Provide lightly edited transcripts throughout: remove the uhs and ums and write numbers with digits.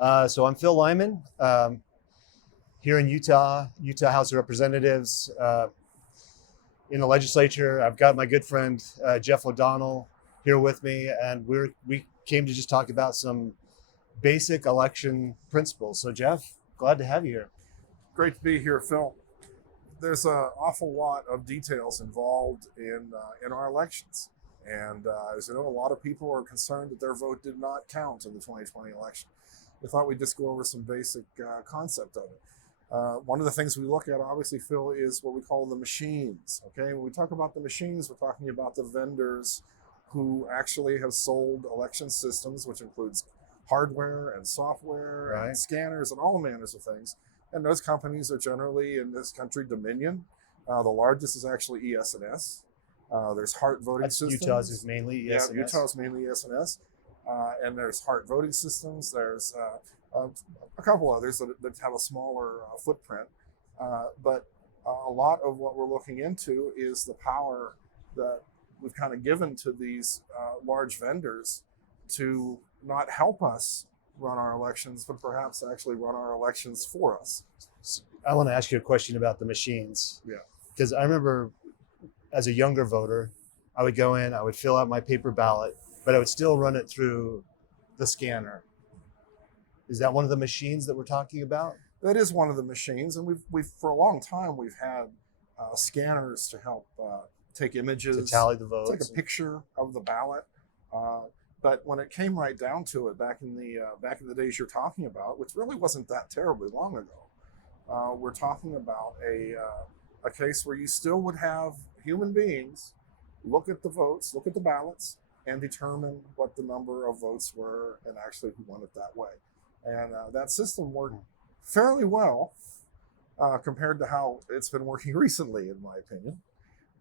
So I'm Phil Lyman, here in Utah House of Representatives. In the legislature, I've got my good friend Jeff O'Donnell here with me, and we came to just talk about some basic election principles. So Jeff, glad to have you here. Great to be here, Phil. There's an awful lot of details involved in our elections. And as you know, a lot of people are concerned that their vote did not count in the 2020 election. We thought we'd just go over some basic concept of it. One of the things we look at, obviously, Phil, is what we call the machines. Okay, when we talk about the machines, we're talking about the vendors who actually have sold election systems, which includes hardware and software Right. and scanners and all manners of things. And those companies are generally in this country Dominion. The largest is actually ES&S. There's Hart Voting That's Systems. Utah's is mainly Yeah, yes. Utah's mainly ES&S. And there's Hart Voting Systems. There's a couple others that have a smaller footprint. But a lot of what we're looking into is the power that we've kind of given to these large vendors to not help us run our elections, but perhaps actually run our elections for us. I want to ask you a question about the machines. Yeah. Because I remember as a younger voter, I would go in, I would fill out my paper ballot, but I would still run it through the scanner. Is that one of the machines that we're talking about? That is one of the machines, and we've for a long time we've had scanners to help take images, To tally the votes. take a picture of the ballot. But when it came right down to it, back in the days you're talking about, which really wasn't that terribly long ago, we're talking about a case where you still would have human beings look at the votes, look at the ballots, and determine what the number of votes were and actually who won it that way. And that system worked fairly well compared to how it's been working recently, in my opinion.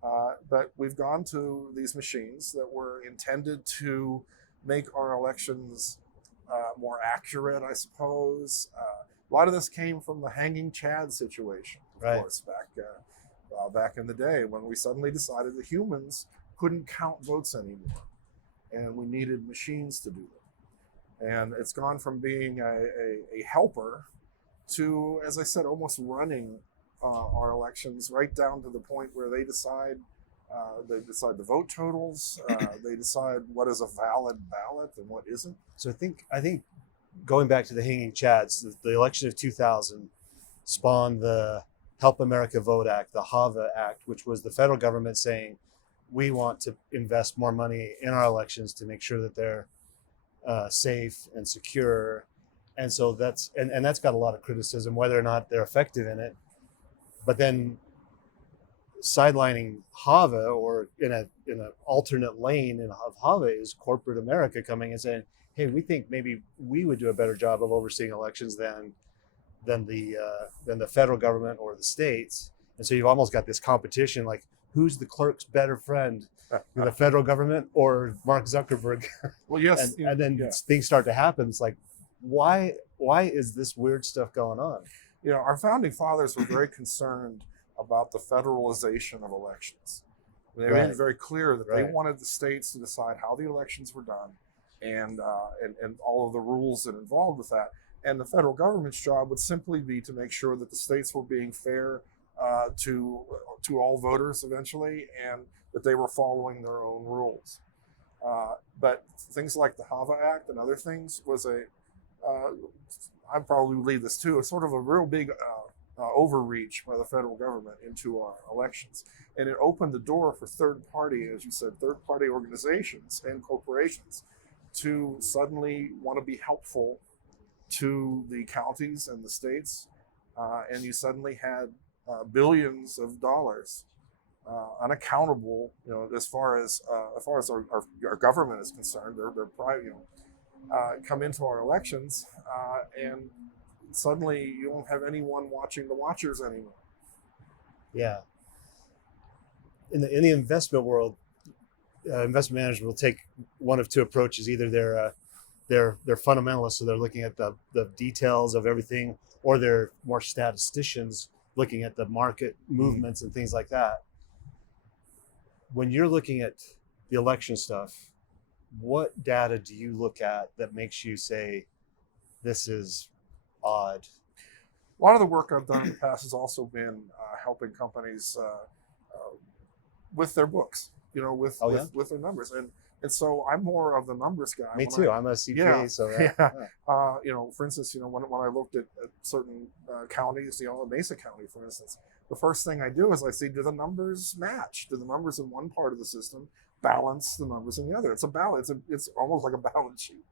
But we've gone to these machines that were intended to make our elections more accurate, I suppose. A lot of this came from the hanging Chad situation, of Right. course, back in the day when we suddenly decided that humans couldn't count votes anymore, and we needed machines to do it. And it's gone from being a helper to, as I said, almost running our elections right down to the point where they decide the vote totals. They decide what is a valid ballot and what isn't. So I think going back to the hanging chads, the election of 2000 spawned the Help America Vote Act, the HAVA Act, which was the federal government saying we want to invest more money in our elections to make sure that they're safe and secure. And so that's got a lot of criticism whether or not they're effective in it. But then sidelining HAVA, or in an alternate lane of HAVA, is corporate America coming and saying, hey, we think maybe we would do a better job of overseeing elections than the federal government or the states. And so you've almost got this competition, like who's the clerk's better friend, the federal government or Mark Zuckerberg? Well, yes. And then things start to happen. It's like, why is this weird stuff going on? Our founding fathers were very concerned about the federalization of elections. They made it very clear that they wanted the states to decide how the elections were done and all of the rules that involved with that. And the federal government's job would simply be to make sure that the states were being fair to all voters eventually, and that they were following their own rules. But things like the HAVA Act and other things was I probably would leave this too, a sort of a real big overreach by the federal government into our elections. And it opened the door for third-party, as you said, third-party organizations and corporations to suddenly want to be helpful to the counties and the states. And you suddenly had billions of dollars unaccountable, as far as our government is concerned. They're private, come into our elections, and suddenly you don't have anyone watching the watchers anymore. Yeah. In the investment world, investment managers will take one of two approaches. Either they're fundamentalists, so they're looking at the details of everything, or they're more statisticians looking at the market movements and things like that. When you're looking at the election stuff, what data do you look at that makes you say, this is odd. A lot of the work I've done in the past has also been helping companies with their books, with their numbers, and so I'm more of the numbers guy. Me too. I'm a CPA, so for instance, when I looked at certain counties, Mesa County, for instance, the first thing I do is I see, do the numbers match? Do the numbers in one part of the system balance the numbers in the other? It's a balance. It's almost like a balance sheet.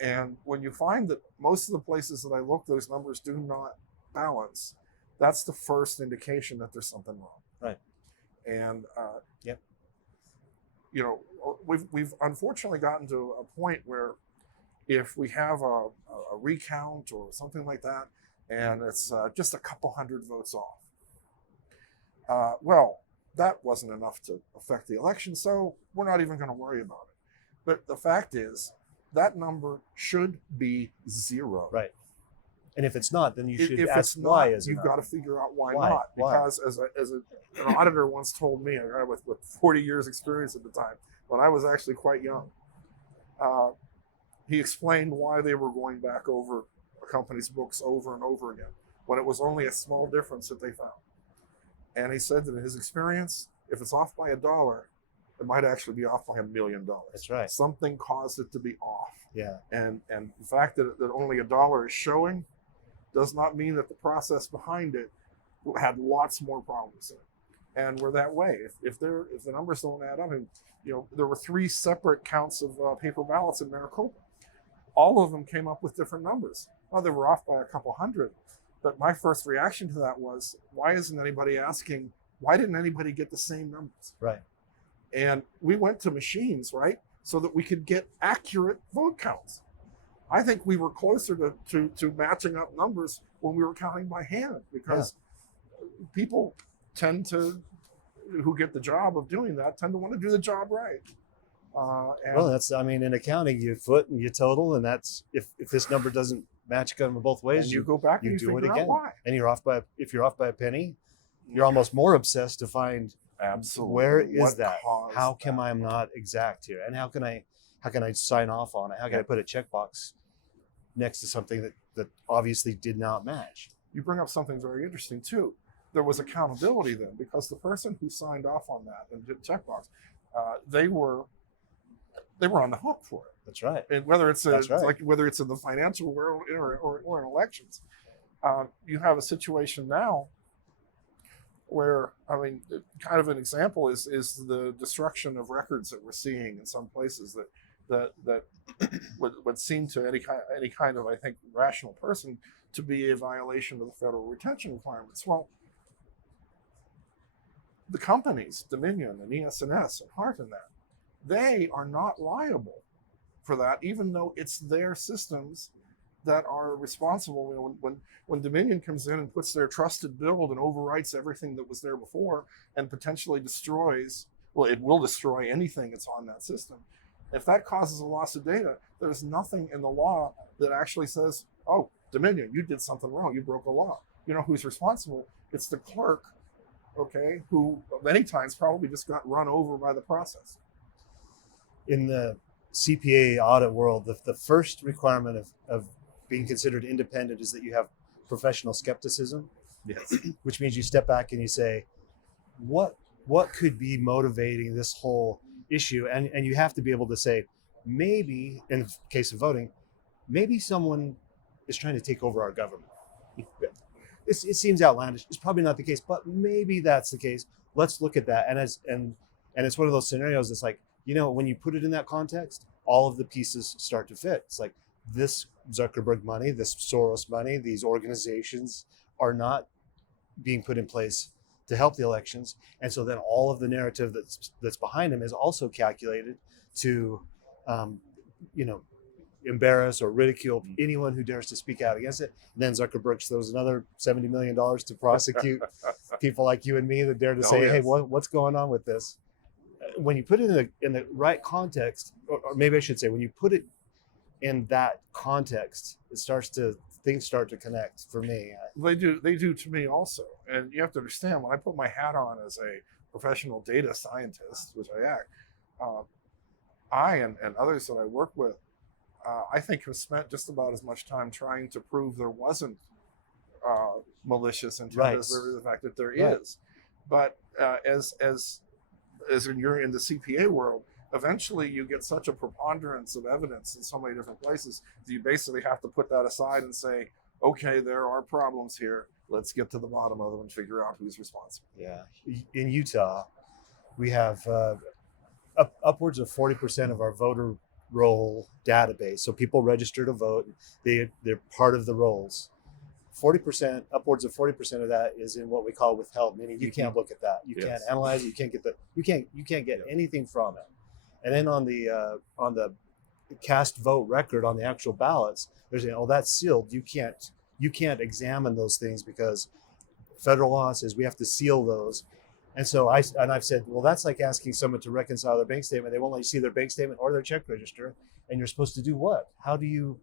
And when you find that most of the places that I look, those numbers do not balance, that's the first indication that there's something wrong. Right. And we've unfortunately gotten to a point where if we have a recount or something like that, and it's just a couple hundred votes off, well, that wasn't enough to affect the election, so we're not even going to worry about it. But the fact is, that number should be 0. Right. And if it's not, then you should if ask it's not, why is it you've not? got to figure out why not. Because an auditor once told me, a guy with 40 years experience at the time, when I was actually quite young, he explained why they were going back over a company's books over and over again, when it was only a small difference that they found. And he said that in his experience, if it's off by $1, it might actually be off by $1 million. That's right. Something caused it to be off. Yeah. And the fact that only $1 is showing does not mean that the process behind it had lots more problems in it. And we're that way. If the numbers don't add up, and there were 3 separate counts of paper ballots in Maricopa. All of them came up with different numbers. Well, they were off by a couple hundred. But my first reaction to that was, why isn't anybody asking, why didn't anybody get the same numbers? Right. And we went to machines, right, so that we could get accurate vote counts. I think we were closer to matching up numbers when we were counting by hand, because people who get the job of doing that tend to want to do the job right. In accounting, you foot and you total, and that's if this number doesn't match kind of both ways, and you go back and you do it again. Why. And if you're off by a penny, you're almost more obsessed to find absolutely where is that? How come I'm not exact here? And how can I sign off on it? How can I put a checkbox next to something that obviously did not match? You bring up something very interesting too. There was accountability then, because the person who signed off on that and did checkbox, they were on the hook for it. That's right. And whether it's whether it's in the financial world or in elections, you have a situation now where, kind of an example is the destruction of records that we're seeing in some places that would seem to any kind of, I think, rational person to be a violation of the federal retention requirements. Well, the companies, Dominion and ES&S and Hart and that, they are not liable for that, even though it's their systems that are responsible. When Dominion comes in and puts their trusted build and overwrites everything that was there before and potentially destroys, it will destroy anything that's on that system. If that causes a loss of data, there's nothing in the law that actually says, oh, Dominion, you did something wrong, you broke a law. You know who's responsible? It's the clerk, okay, who many times probably just got run over by the process. In the CPA audit world, the first requirement of being considered independent is that you have professional skepticism. Yes. Which means you step back and you say, what could be motivating this whole issue? And you have to be able to say, maybe, in the case of voting, maybe someone is trying to take over our government. It seems outlandish. It's probably not the case, but maybe that's the case. Let's look at that. And it's one of those scenarios. It's like, when you put it in that context, all of the pieces start to fit. It's like, this Zuckerberg money, this Soros money, these organizations are not being put in place to help the elections. And so then all of the narrative that's behind them is also calculated to, embarrass or ridicule anyone who dares to speak out against it. And then Zuckerberg throws another $70 million to prosecute people like you and me that dare to say, hey, what's going on with this? When you put it in the right context, or maybe I should say, when you put it in that context, things start to connect for me. They do to me also. And you have to understand, when I put my hat on as a professional data scientist, which I act, I and others that I work with I think have spent just about as much time trying to prove there wasn't malicious intent as there is the fact that there is. But as you're in the CPA world, eventually you get such a preponderance of evidence in so many different places that you basically have to put that aside and say, okay, there are problems here. Let's get to the bottom of them and figure out who's responsible. Yeah. In Utah, we have upwards of 40% of our voter roll database. So people register to vote. They're part of the rolls. 40%, upwards of 40% of that is in what we call withheld, meaning you can't look at that. You can't analyze it. You can't get you can't get anything from it. And then on the cast vote record on the actual ballots, there's that's sealed. You can't examine those things because federal law says we have to seal those. And so I've said, well, that's like asking someone to reconcile their bank statement. They won't let you see their bank statement or their check register, and you're supposed to do what? How do you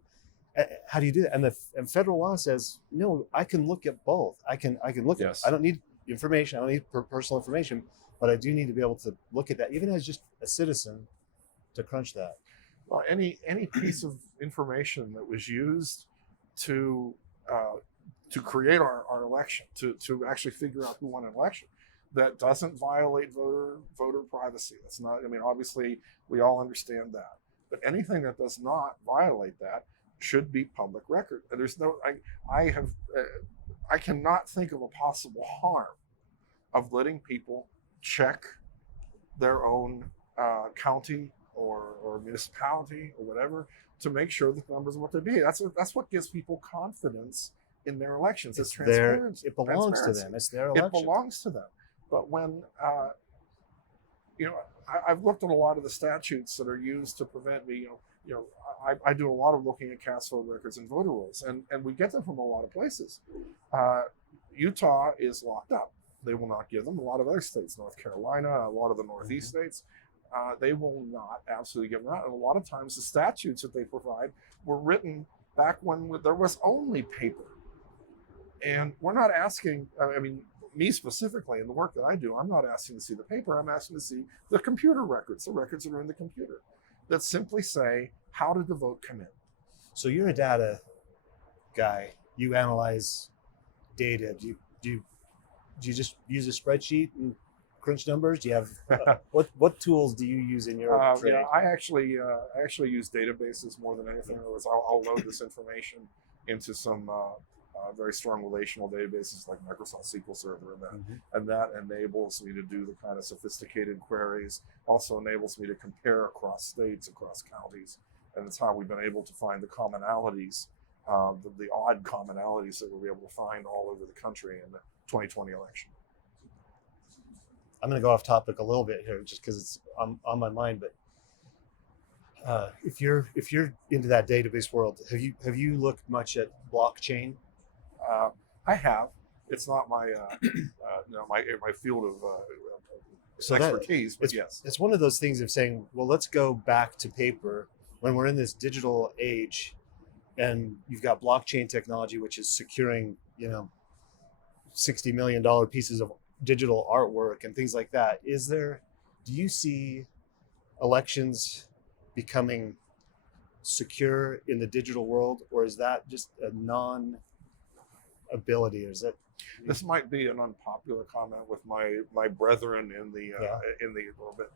do that? And federal law says, no, I can look at both. I can look at. I don't need information. I don't need personal information, but I do need to be able to look at that, even as just a citizen, to crunch that. Well, any piece of information that was used to create our election, to actually figure out who won an election, that doesn't violate voter privacy. That's not. I mean, obviously, we all understand that. But anything that does not violate that should be public record. And there's no. I cannot think of a possible harm of letting people check their own county or municipality or whatever to make sure that the numbers are what they be. That's what gives people confidence in their elections. It's transparency. It belongs to them. It's their election. It belongs to them. But when I've looked at a lot of the statutes that are used to prevent me. I do a lot of looking at cast vote records and voter rolls, and we get them from a lot of places. Utah is locked up. They will not give them. A lot of other states, North Carolina, a lot of the Northeast states, they will not absolutely give them out. And a lot of times the statutes that they provide were written back when there was only paper. And we're not asking, me specifically in the work that I do, I'm not asking to see the paper. I'm asking to see the computer records, the records that are in the computer that simply say, how did the vote come in? So you're a data guy. You analyze data. Do you just use a spreadsheet and crunch numbers? Do you have what tools do you use in your trade? I actually use databases more than anything. In other words, I'll load this information into some very strong relational databases like Microsoft SQL Server, and that enables me to do the kind of sophisticated queries. Also enables me to compare across states, across counties, and it's how we've been able to find the commonalities, the odd commonalities that we'll be able to find all over the country in the 2020 election. I'm going to go off topic a little bit here, just because it's on my mind. But if you're into that database world, have you looked much at blockchain? I have. It's not my my field of expertise, but yes. It's one of those things of saying, well, let's go back to paper when we're in this digital age, and you've got blockchain technology, which is securing, $60 million pieces of digital artwork and things like that. Do you see elections becoming secure in the digital world, or is that just a non-ability, or is that? This might be an unpopular comment with my brethren in the little bit.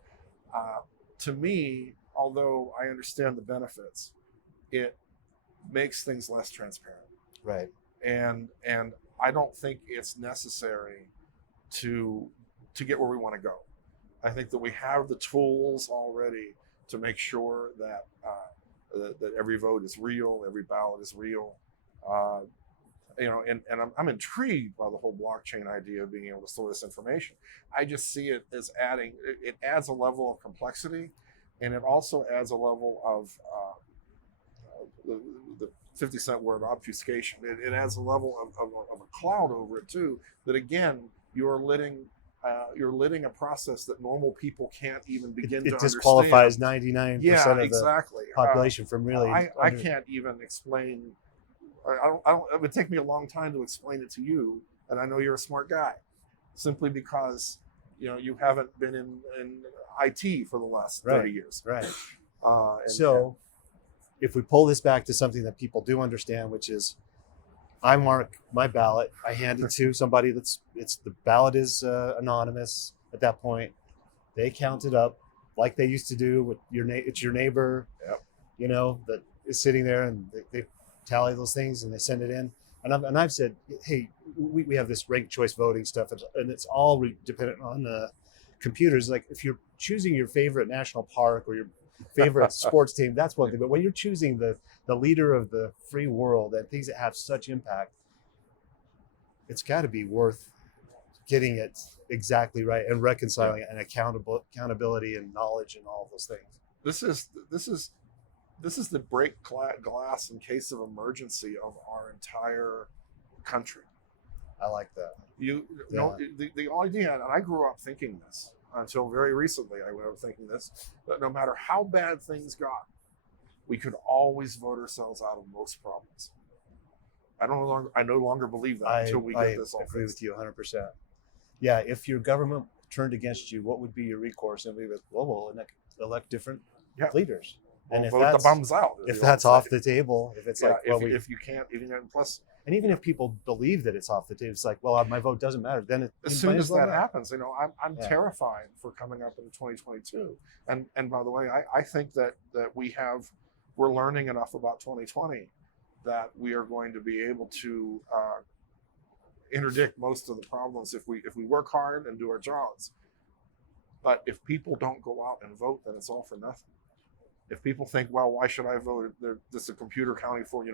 To me, although I understand the benefits, it makes things less transparent. Right. And I don't think it's necessary to get where we want to go. I think that we have the tools already to make sure that that every vote is real, every ballot is real. And I'm intrigued by the whole blockchain idea of being able to store this information. I just see it as it adds a level of complexity, and it also adds a level of the 50-cent word obfuscation. It adds a level of a cloud over it too, that again, you're letting a process that normal people can't even begin to understand. It disqualifies 99% of exactly. the population from really. I can't even explain. It would take me a long time to explain it to you, and I know you're a smart guy, simply because you haven't been in IT for the last 30 years. Right. if we pull this back to something that people do understand, which is I mark my ballot, I hand it to somebody the ballot is anonymous at that point. They count it up like they used to do with it's your neighbor, Yep. you know, that is sitting there, and they tally those things and they send it in. And I've said, hey, we have this ranked choice voting stuff, and it's all dependent on computers. Like if you're choosing your favorite national park or your favorite sports team, that's one thing. But when you're choosing the leader of the free world and things that have such impact, it's got to be worth getting it exactly right and reconciling it, and accountability and knowledge and all of those things. This is the break glass in case of emergency of our entire country. I like that. You know, the idea, and I grew up thinking this until very recently. I was thinking this, that no matter how bad things got, we could always vote ourselves out of most problems. I no longer believe that until we get this all fixed. I agree with you 100%. Yeah, if your government turned against you, what would be your recourse? And we would, we'll elect different leaders. And vote the bums out. If that's off the table, if it's if you can't, plus. And even if people believe that it's off the table, it's like, well, my vote doesn't matter. Then as soon as that happens, you know, I'm terrified for coming up in 2022. And by the way, I think that we're learning enough about 2020 that we are going to be able to interdict most of the problems if we work hard and do our jobs. But if people don't go out and vote, then it's all for nothing. If people think, well, why should I vote? There's a computer counting for,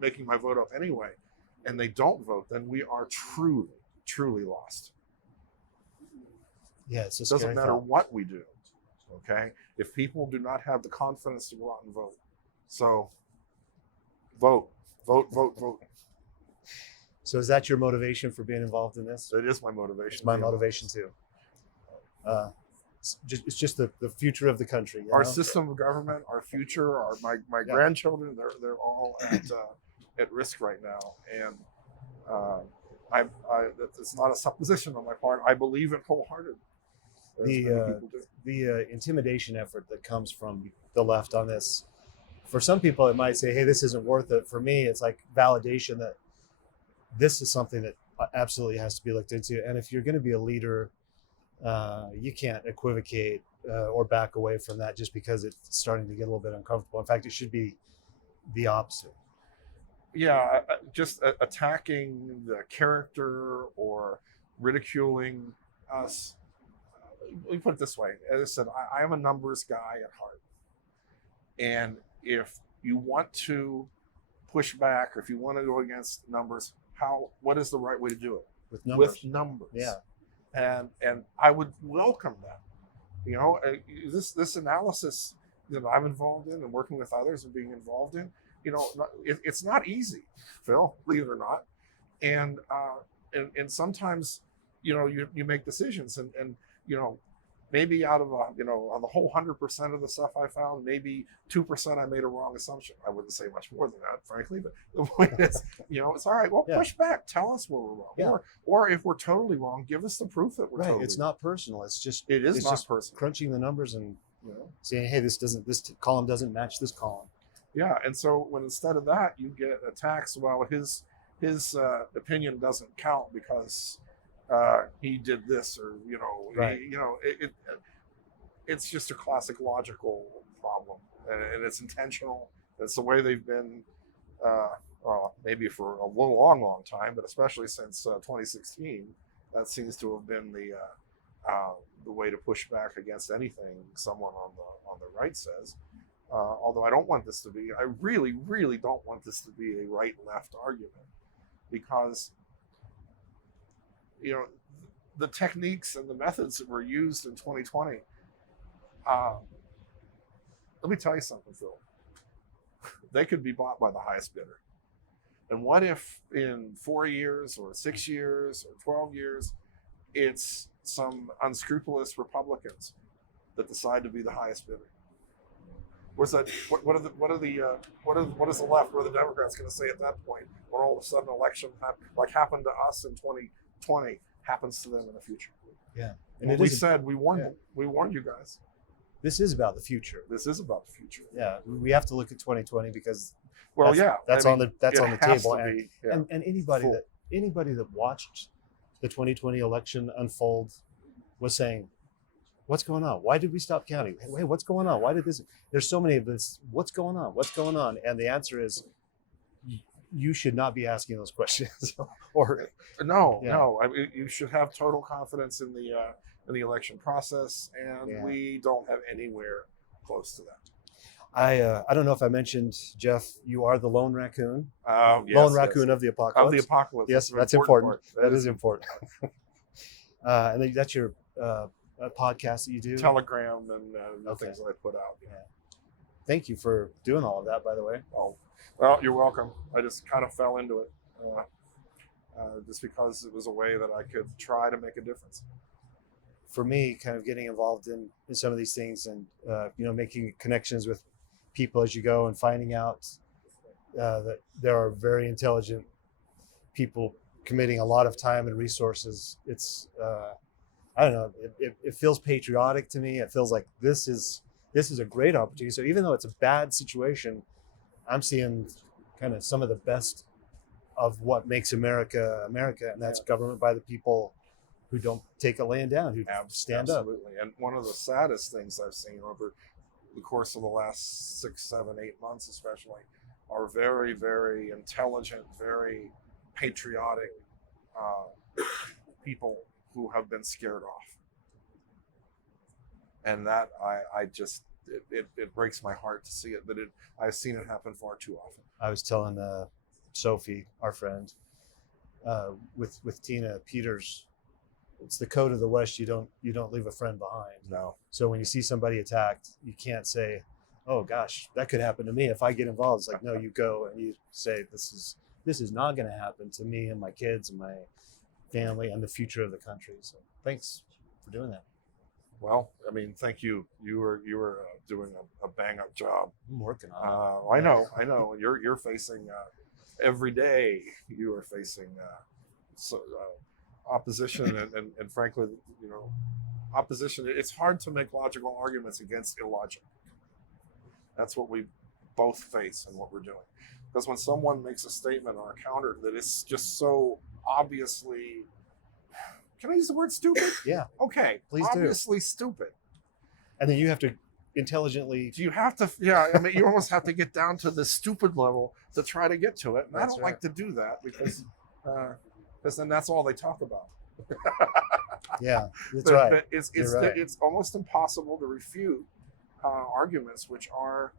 making my vote up anyway, and they don't vote, then we are truly, truly lost. Yeah, it doesn't matter what we do. Okay, if people do not have the confidence to go out and vote, so vote. So is that your motivation for being involved in this? It is my motivation. It's my motivation too. It's just the future of the country. Our system of government, our future, my grandchildren, they're all at risk right now, and it's not a supposition on my part. I believe it wholeheartedly. The intimidation effort that comes from the left on this, for some people, it might say, "Hey, this isn't worth it." For me, it's like validation that this is something that absolutely has to be looked into. And if you're going to be a leader, you can't equivocate or back away from that just because it's starting to get a little bit uncomfortable. In fact, it should be the opposite. Yeah, just attacking the character or ridiculing us. Let me put it this way. As I said, I am a numbers guy at heart. And if you want to push back, or if you want to go against numbers, what is the right way to do it? With numbers. Yeah. And I would welcome that. This analysis that I'm involved in and working with others and being involved in, it's not easy, Phil, believe it or not. And sometimes, you make decisions and maybe out of on the whole 100% of the stuff I found, maybe 2% I made a wrong assumption. I wouldn't say much more than that, frankly, but the point is, it's all right. Well, push back, tell us where we're wrong, or if we're totally wrong, give us the proof that we're totally It's not personal. It's just personal. Crunching the numbers and saying, hey, this column doesn't match this column. Yeah, and so when instead of that you get attacks, well, his opinion doesn't count because he did this, or it's just a classic logical problem, and it's intentional. It's the way they've been, maybe for a long time, but especially since 2016, that seems to have been the way to push back against anything someone on the right says. Although I really, really don't want this to be a right-left argument, because the techniques and the methods that were used in 2020. Let me tell you something, Phil. They could be bought by the highest bidder. And what if in 4 years or 6 years or 12 years, it's some unscrupulous Republicans that decide to be the highest bidder? What's that? What is the left? What are the Democrats going to say at that point when all of a sudden election like happened to us in 2020 happens to them in the future? Yeah, and we said we warned you guys. this is about the future. This is about the future. Yeah, we have to look at 2020 because that's I on mean, the table. And And anybody that watched the 2020 election unfold was saying, what's going on? Why did we stop counting? Hey, what's going on? Why did this? There's so many of this. What's going on? What's going on? And the answer is, you should not be asking those questions. Or no. I mean, you should have total confidence in the election process, and we don't have anywhere close to that. I don't know if I mentioned, Jeff, you are the lone raccoon. Yes, lone raccoon of the apocalypse. Of the apocalypse. Yes, that's important. That is important. And then that's your podcast that you do? Telegram and the things that I put out. Yeah. Thank you for doing all of that, by the way. Oh, well, you're welcome. I just kind of fell into it just because it was a way that I could try to make a difference. For me, kind of getting involved in some of these things and, making connections with people as you go and finding out that there are very intelligent people committing a lot of time and resources. It's, I don't know, it feels patriotic to me. It feels like this is a great opportunity. So even though it's a bad situation, I'm seeing kind of some of the best of what makes America, America, and that's government by the people who don't take a laying down, who stand up. Absolutely. And one of the saddest things I've seen over the course of the last 6, 7, 8 months especially are very, very intelligent, very patriotic people who have been scared off. And that I just, it breaks my heart to see it, but I've seen it happen far too often. I was telling Sophie, our friend, with Tina Peters, it's the code of the West. You don't leave a friend behind. No. So when you see somebody attacked, you can't say, "Oh gosh, that could happen to me if I get involved." It's like, no, you go and you say, "This is not going to happen to me and my kids and my family and the future of the country." So thanks for doing that. Well, I mean, thank you. You were doing a bang up job. I'm working on it. I know. You're facing every day. You are facing opposition and frankly, opposition. It's hard to make logical arguments against illogic. That's what we both face and what we're doing. Because when someone makes a statement or a counter that is just so obviously, can I use the word stupid? Yeah. Okay. Please obviously stupid. And then you have to intelligently. You have to, I mean, you almost have to get down to the stupid level to try to get to it. And I don't like to do that because then that's all they talk about. Yeah, that's right. But it's almost impossible to refute arguments which are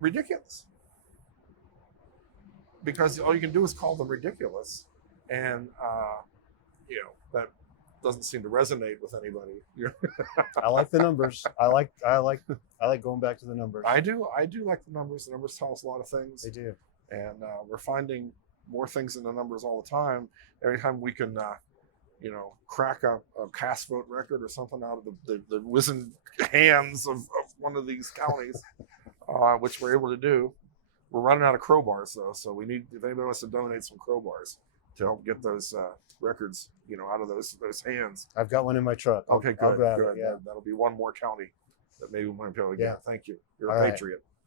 ridiculous. Because all you can do is call them ridiculous, and that doesn't seem to resonate with anybody. I like the numbers. I like going back to the numbers. I do like the numbers. The numbers tell us a lot of things. They do, and we're finding more things in the numbers all the time. Every time we can, crack a cast vote record or something out of the wizened hands of one of these counties, which we're able to do. We're running out of crowbars though, so we need, if anybody wants to donate some crowbars to help get those records, out of those hands. I've got one in my truck. Okay, good. I'll grab good. it. Yeah, That'll be one more county that maybe we might be able to get. Yeah. Thank you. You're all a patriot.